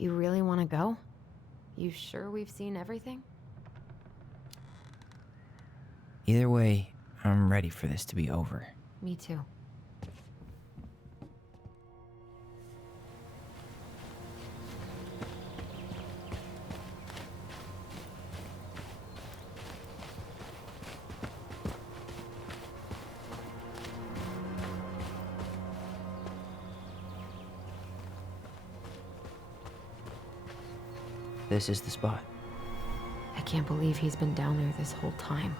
You really want to go? You sure we've seen everything? Either way, I'm ready for this to be over. Me too. This is the spot. I can't believe he's been down there this whole time.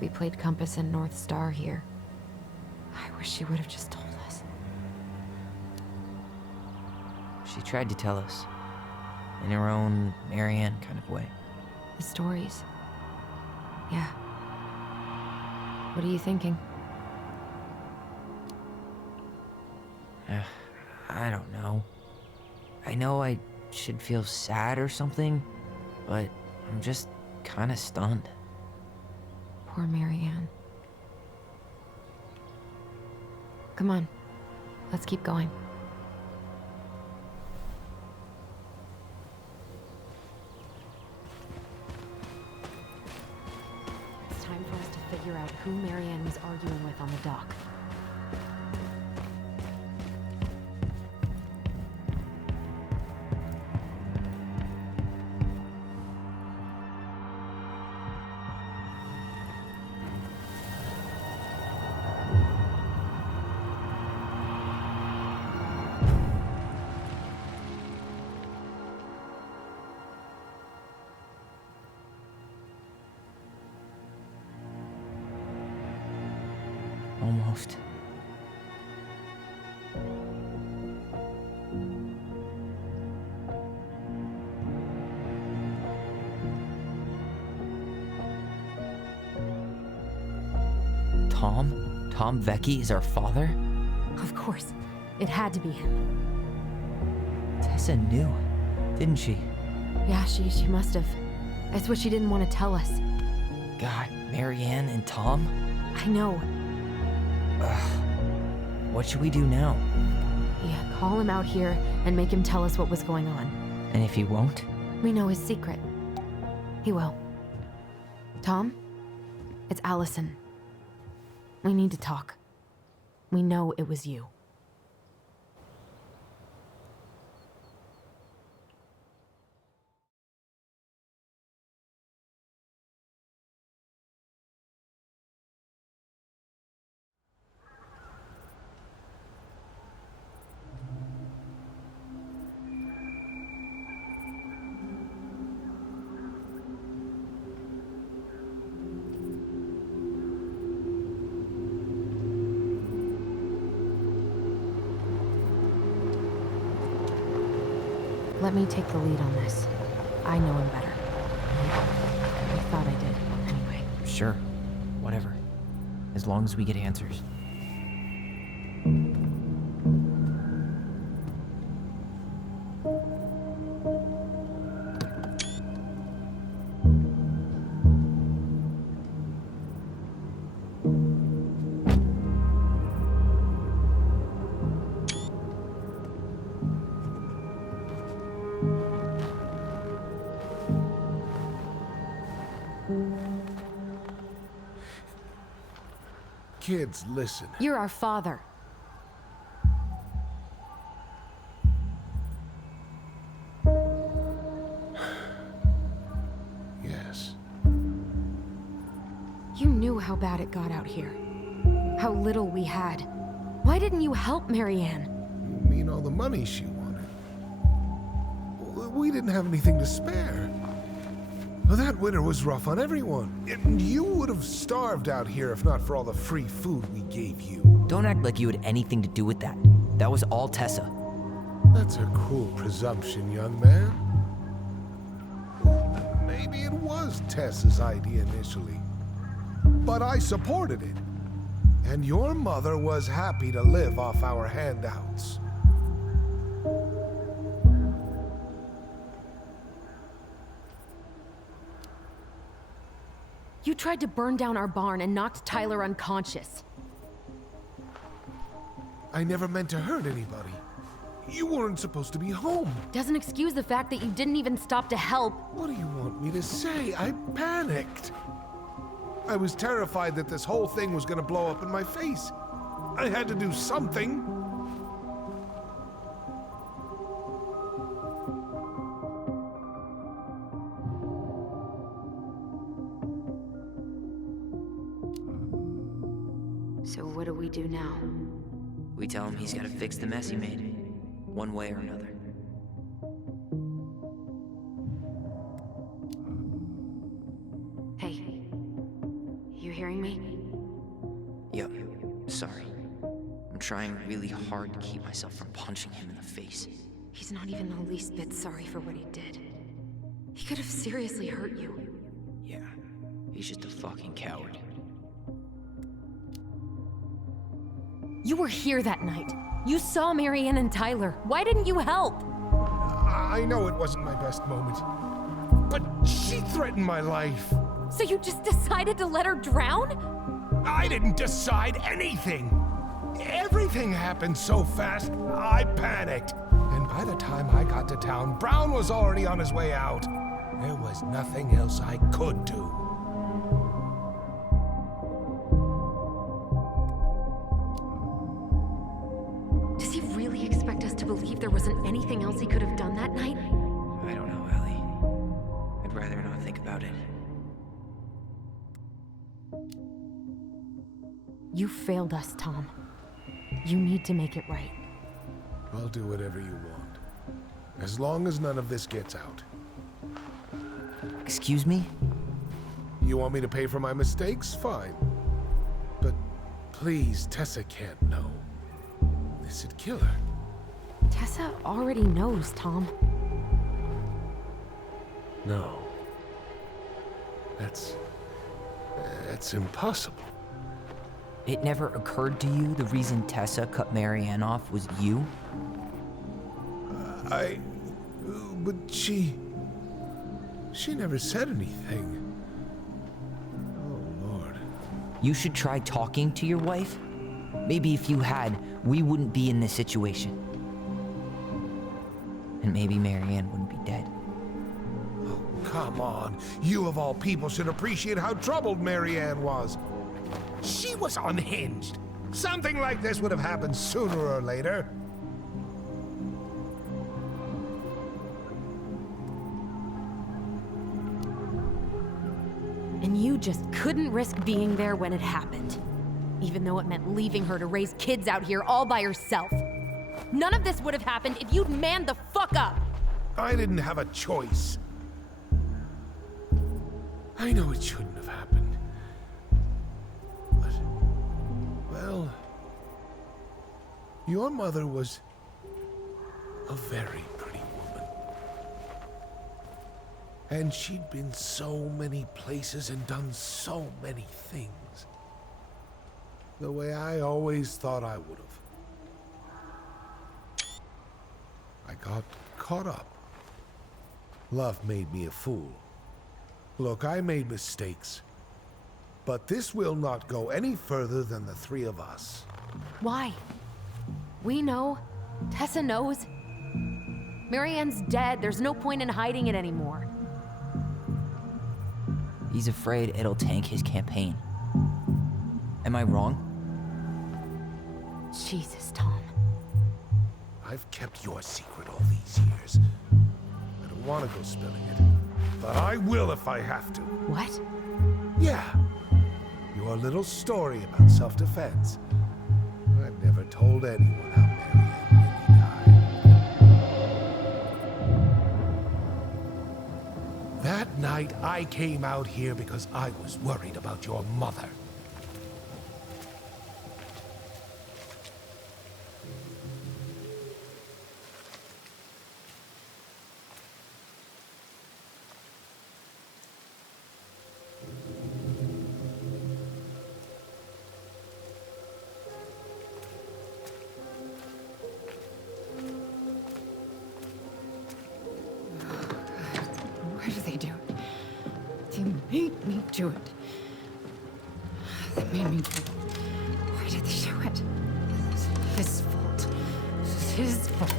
We played Compass and North Star here. I wish she would have just told us. She tried to tell us. In her own Marianne kind of way. The stories. Yeah. What are you thinking? I don't know. I know I should feel sad or something, but I'm just kind of stunned. Poor Marianne. Come on. Let's keep going. It's time for us to figure out who Marianne was arguing with on the dock. Almost. Tom? Tom Vecchi is our father? Of course. It had to be him. Tessa knew, didn't she? Yeah, she must have. That's what she didn't want to tell us. God, Marianne and Tom? I know. What should we do now? Yeah, call him out here and make him tell us what was going on. And if he won't? We know his secret. He will. Tom? It's Allison. We need to talk. We know it was you. Let me take the lead on this. I know him better. I thought I did, anyway. Sure. Whatever. As long as we get answers. Kids, listen. You're our father. Yes. You knew how bad it got out here. How little we had. Why didn't you help Marianne? You mean all the money she wanted? We didn't have anything to spare. Well, that winter was rough on everyone. And you would have starved out here if not for all the free food we gave you. Don't act like you had anything to do with that. That was all Tessa. That's a cruel presumption, young man. Maybe it was Tessa's idea initially. But I supported it. And your mother was happy to live off our handouts. You tried to burn down our barn and knocked Tyler unconscious. I never meant to hurt anybody. You weren't supposed to be home. Doesn't excuse the fact that you didn't even stop to help. What do you want me to say? I panicked. I was terrified that this whole thing was gonna blow up in my face. I had to do something. So what do we do now? We tell him he's gotta fix the mess he made, one way or another. Hey, you hearing me? Yo, sorry. I'm trying really hard to keep myself from punching him in the face. He's not even the least bit sorry for what he did. He could have seriously hurt you. Yeah, he's just a fucking coward. You were here that night. You saw Marianne and Tyler. Why didn't you help? I know it wasn't my best moment, but she threatened my life. So you just decided to let her drown? I didn't decide anything. Everything happened so fast, I panicked. And by the time I got to town, Brown was already on his way out. There was nothing else I could do. Does he really expect us to believe there wasn't anything else he could have done that night? I don't know, Ellie. I'd rather not think about it. You failed us, Tom. You need to make it right. I'll do whatever you want, as long as none of this gets out. Excuse me? You want me to pay for my mistakes? Fine. But please, Tessa can't know. This'd kill her. Tessa already knows, Tom. No. That's impossible. It never occurred to you the reason Tessa cut Marianne off was you? But she never said anything. Oh, Lord. You should try talking to your wife. Maybe if you had, we wouldn't be in this situation. And maybe Marianne wouldn't be dead. Oh, come on. You of all people should appreciate how troubled Marianne was. She was unhinged. Something like this would have happened sooner or later. And you just couldn't risk being there when it happened. Even though it meant leaving her to raise kids out here all by herself. None of this would have happened if you'd manned the fuck up! I didn't have a choice. I know it shouldn't have happened. But, well, your mother was a very pretty woman. And she'd been so many places and done so many things. The way I always thought I would have. I got caught up. Love made me a fool. Look, I made mistakes. But this will not go any further than the three of us. Why? We know. Tessa knows. Marianne's dead. There's no point in hiding it anymore. He's afraid it'll tank his campaign. Am I wrong? Jesus, Tom. I've kept your secret all these years. I don't want to go spilling it, but I will if I have to. What? Yeah. Your little story about self-defense. I've never told anyone how Marianne really died. That night, I came out here because I was worried about your mother. Why do they do it? They made me do it. They made me do it. Why did they do it? It's his fault. his fault.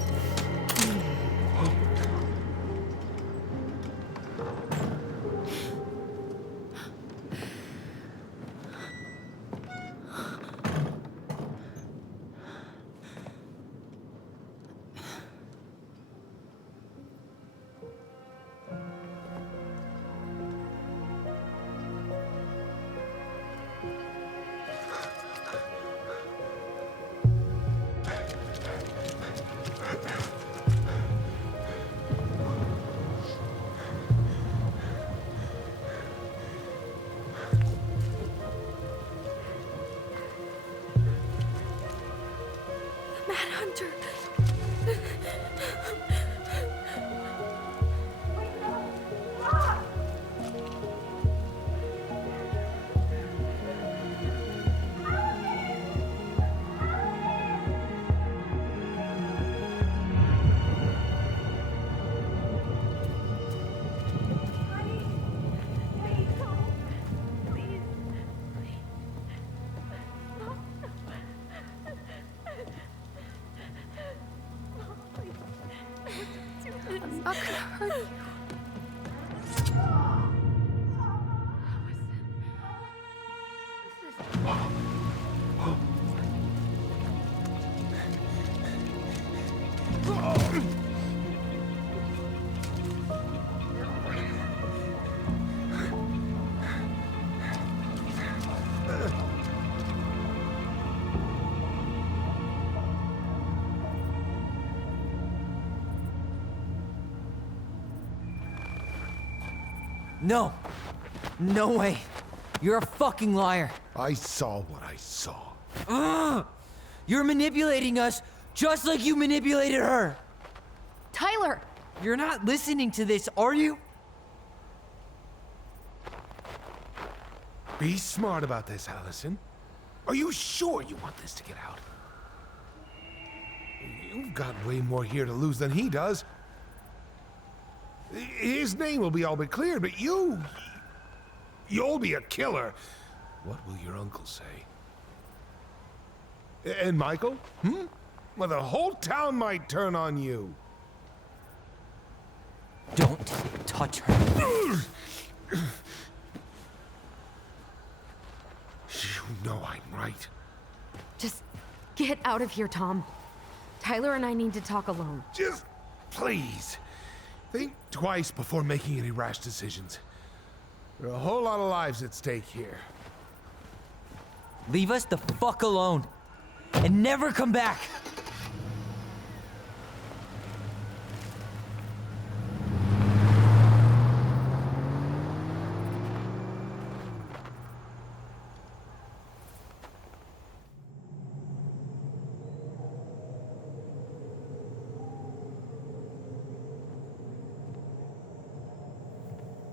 Hunter. I'm not gonna hurt you. No. No way. You're a fucking liar. I saw what I saw. Ugh! You're manipulating us just like you manipulated her. Tyler! You're not listening to this, are you? Be smart about this, Allison. Are you sure you want this to get out? You've got way more here to lose than he does. His name will be all but cleared, but you'll be a killer. What will your uncle say? And Michael? Well, the whole town might turn on you. Don't touch her. You know I'm right. Just get out of here, Tom. Tyler and I need to talk alone. Just please. Think twice before making any rash decisions. There are a whole lot of lives at stake here. Leave us the fuck alone. And never come back.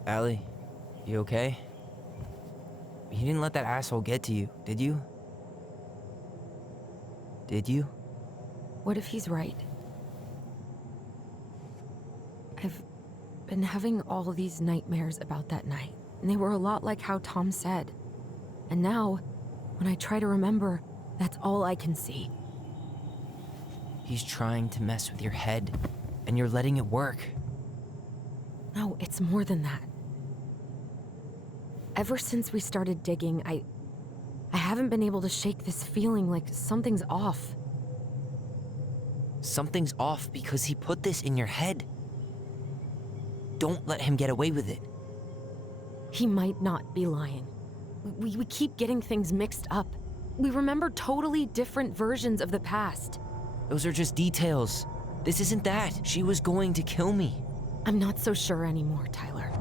Allie, you okay? You didn't let that asshole get to you, did you? Did you? What if he's right? I've been having all these nightmares about that night, and they were a lot like how Tom said. And now, when I try to remember, that's all I can see. He's trying to mess with your head, and you're letting it work. No, it's more than that. Ever since we started digging, I haven't been able to shake this feeling like something's off. Something's off because he put this in your head. Don't let him get away with it. He might not be lying. We keep getting things mixed up. We remember totally different versions of the past. Those are just details. This isn't that. She was going to kill me. I'm not so sure anymore, Tyler.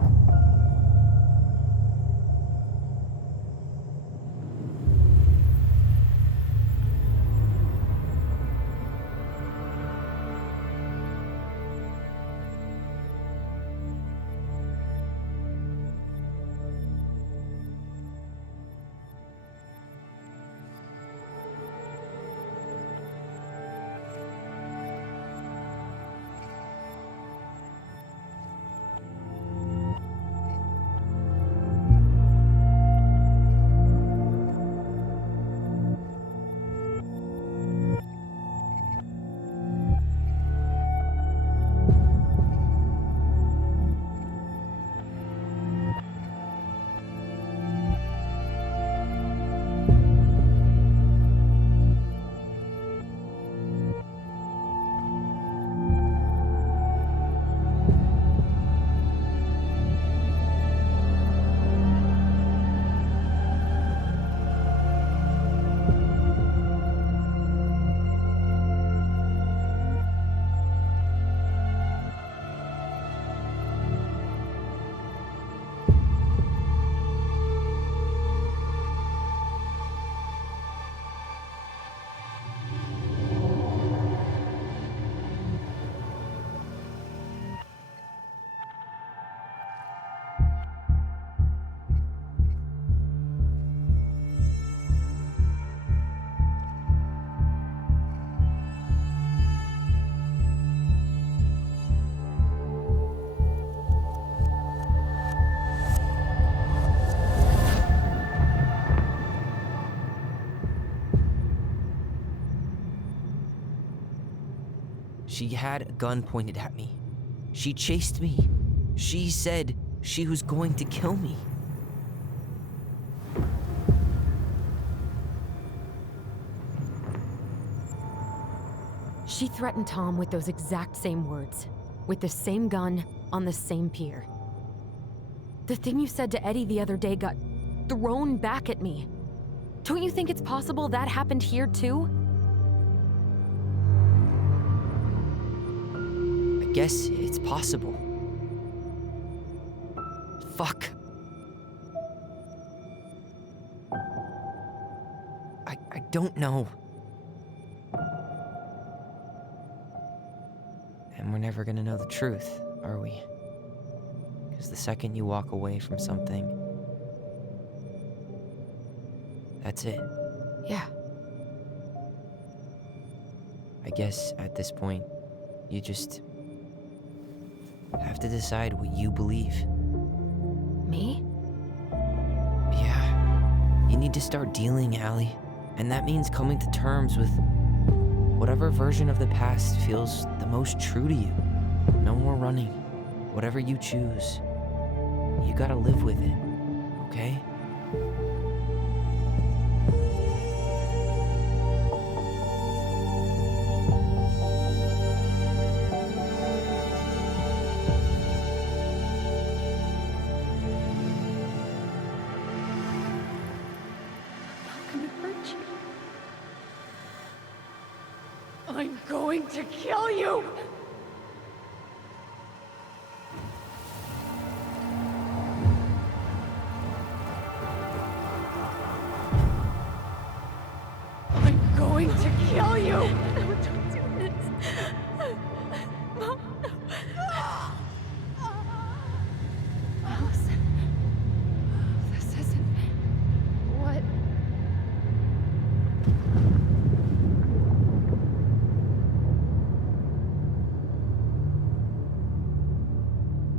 She had a gun pointed at me. She chased me. She said she was going to kill me. She threatened Tom with those exact same words, with the same gun, on the same pier. The thing you said to Eddie the other day got thrown back at me. Don't you think it's possible that happened here too? I guess it's possible. Fuck. I don't know. And we're never gonna know the truth, are we? Because the second you walk away from something, that's it. Yeah. I guess at this point, you just have to decide what you believe. Me? Yeah. You need to start dealing, Allie. And that means coming to terms with whatever version of the past feels the most true to you. No more running. Whatever you choose, you gotta live with it, okay? I'm going to kill you! I'm going to kill you! No, don't do this. Mom, no. Allison, this isn't what...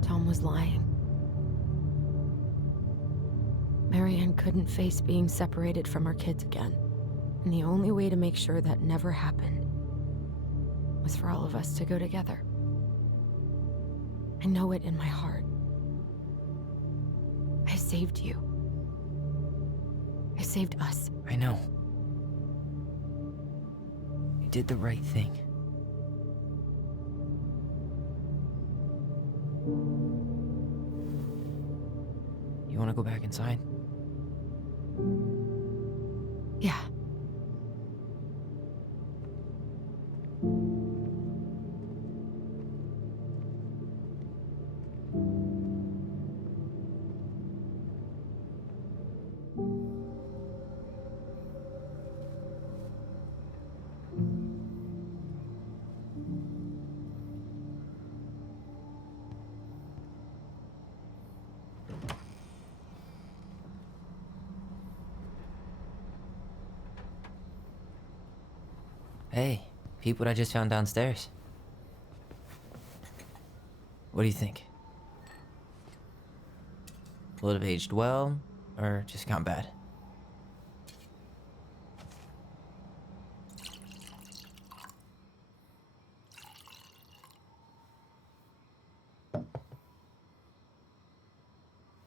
Tom was lying. Marianne couldn't face being separated from her kids again. And the only way to make sure that never happened was for all of us to go together. I know it in my heart. I saved you. I saved us. I know. You did the right thing. You wanna go back inside? Yeah. Hey, peep what I just found downstairs. What do you think? Will it have aged well, or just gone bad?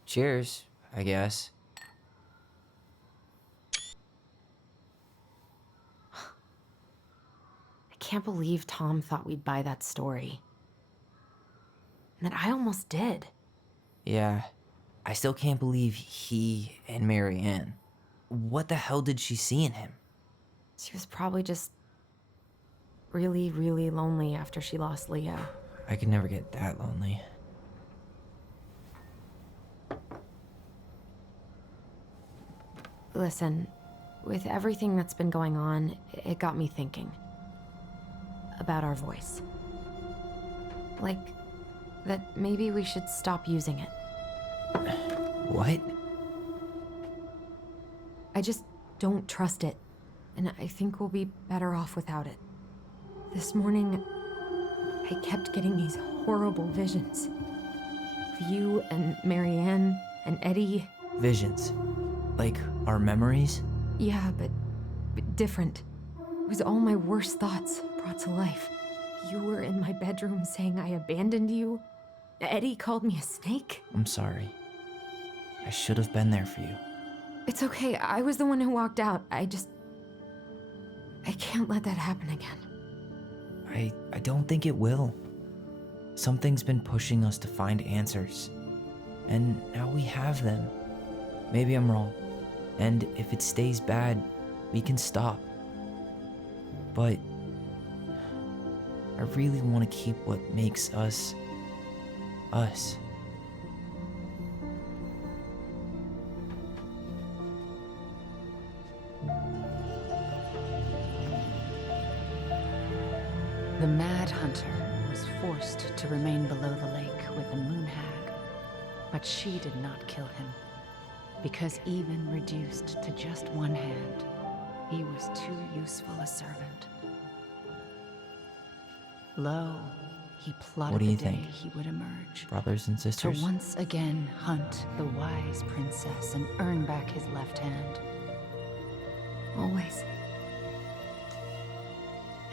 Cheers, I guess. I can't believe Tom thought we'd buy that story. And that I almost did. Yeah, I still can't believe he and Marianne. What the hell did she see in him? She was probably just really, really lonely after she lost Leo. I could never get that lonely. Listen, with everything that's been going on, it got me thinking about our voice. Like, that maybe we should stop using it. What? I just don't trust it, and I think we'll be better off without it. This morning, I kept getting these horrible visions. Of you and Marianne and Eddie. Visions? Like our memories? Yeah, but different. It was all my worst thoughts brought to life. You were in my bedroom saying I abandoned you. Eddie called me a snake. I'm sorry. I should have been there for you. It's okay, I was the one who walked out. I can't let that happen again. I don't think it will. Something's been pushing us to find answers. And now we have them. Maybe I'm wrong. And if it stays bad, we can stop. But I really want to keep what makes us, us. The Mad Hunter was forced to remain below the lake with the Moon Hag, but she did not kill him, because even reduced to just one hand, he was too useful a servant. Lo, he plotted What do you the day think? he would emerge, Brothers and to sisters? once again hunt the wise princess and earn back his left hand. Always.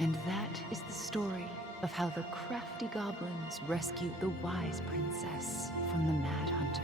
And that is the story of how the crafty goblins rescued the wise princess from the Mad Hunter.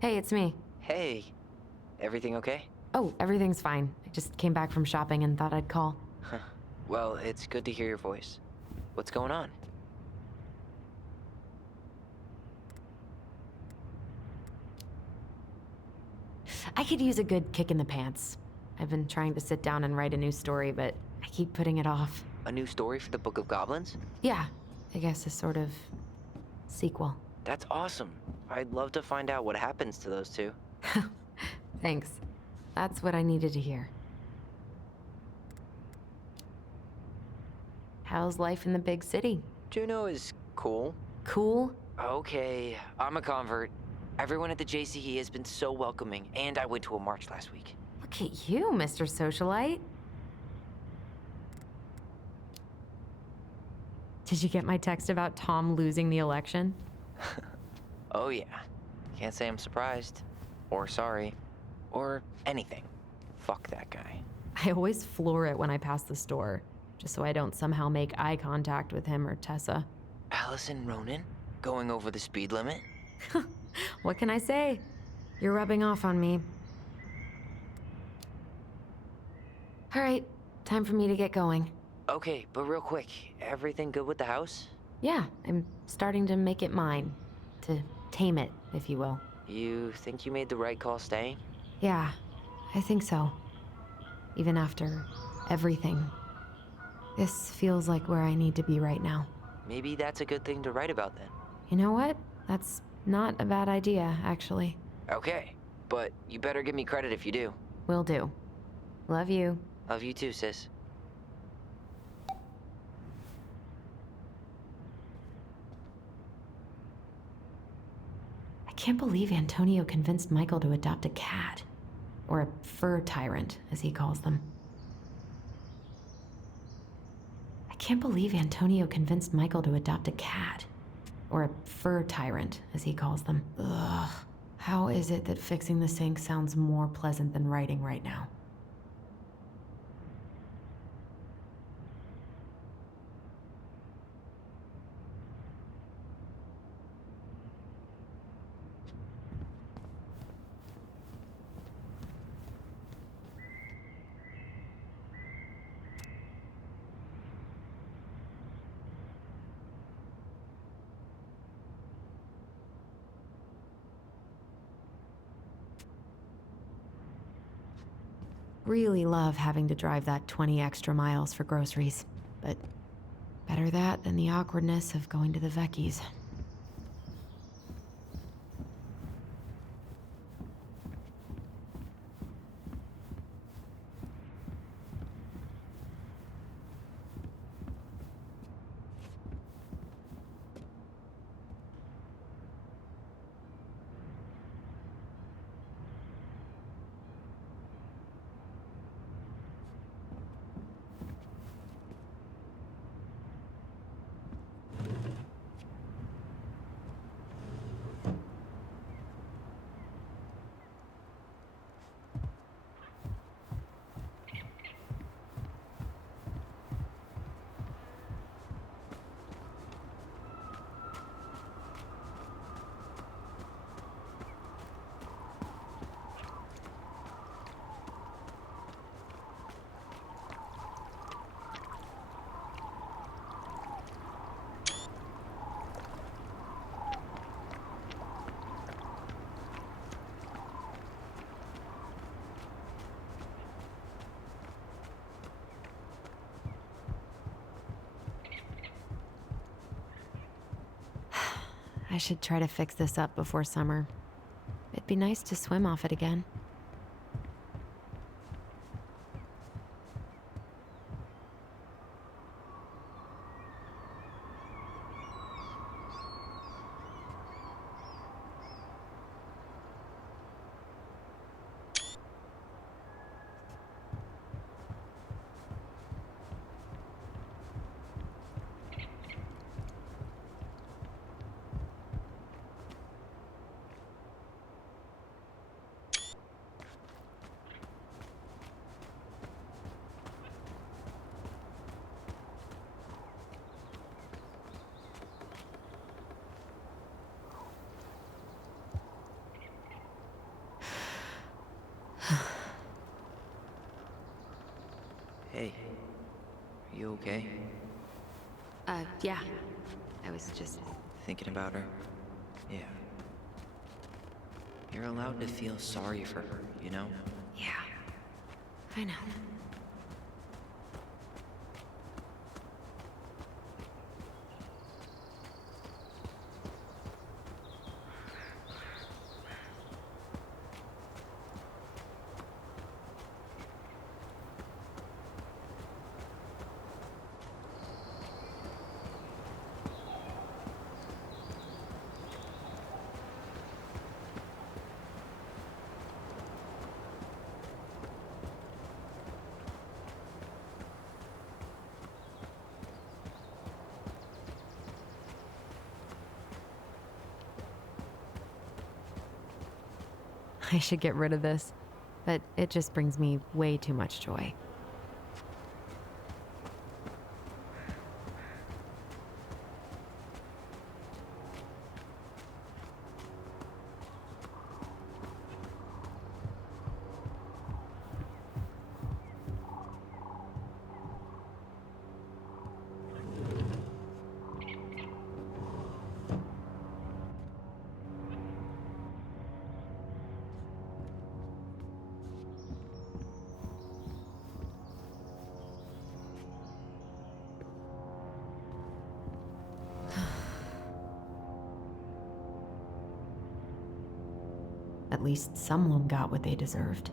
Hey, it's me. Hey, everything okay? Oh, everything's fine. I just came back from shopping and thought I'd call. Well, it's good to hear your voice. What's going on? I could use a good kick in the pants. I've been trying to sit down and write a new story, but I keep putting it off. A new story for the Book of Goblins? Yeah, I guess a sort of sequel. That's awesome. I'd love to find out what happens to those two. Thanks. That's what I needed to hear. How's life in the big city? Juneau is cool. Cool? Okay, I'm a convert. Everyone at the JCE has been so welcoming, and I went to a march last week. Look at you, Mr. Socialite. Did you get my text about Tom losing the election? Oh yeah. Can't say I'm surprised. Or sorry. Or anything. Fuck that guy. I always floor it when I pass the store, just so I don't somehow make eye contact with him or Tessa. Allison Ronan? Going over the speed limit? What can I say? You're rubbing off on me. All right, time for me to get going. Okay, but real quick, everything good with the house? Yeah, I'm starting to make it mine. To tame it, if you will. You think you made the right call staying? Yeah, I think so. Even after everything. This feels like where I need to be right now. Maybe that's a good thing to write about then. You know what? That's not a bad idea, actually. Okay, but you better give me credit if you do. Will do. Love you. Love you too, sis. I can't believe Antonio convinced Michael to adopt a cat. Or a fur tyrant, as he calls them. I can't believe Antonio convinced Michael to adopt a cat. Or a fur tyrant, as he calls them. Ugh. How is it that fixing the sink sounds more pleasant than writing right now? Really love having to drive that 20 extra miles for groceries, but better that than the awkwardness of going to the Vecchi's. I should try to fix this up before summer. It'd be nice to swim off it again. Hey, are you okay? Yeah. I was just... Thinking about her? Yeah. You're allowed to feel sorry for her, you know? Yeah. I know. I should get rid of this, but it just brings me way too much joy. least someone got what they deserved.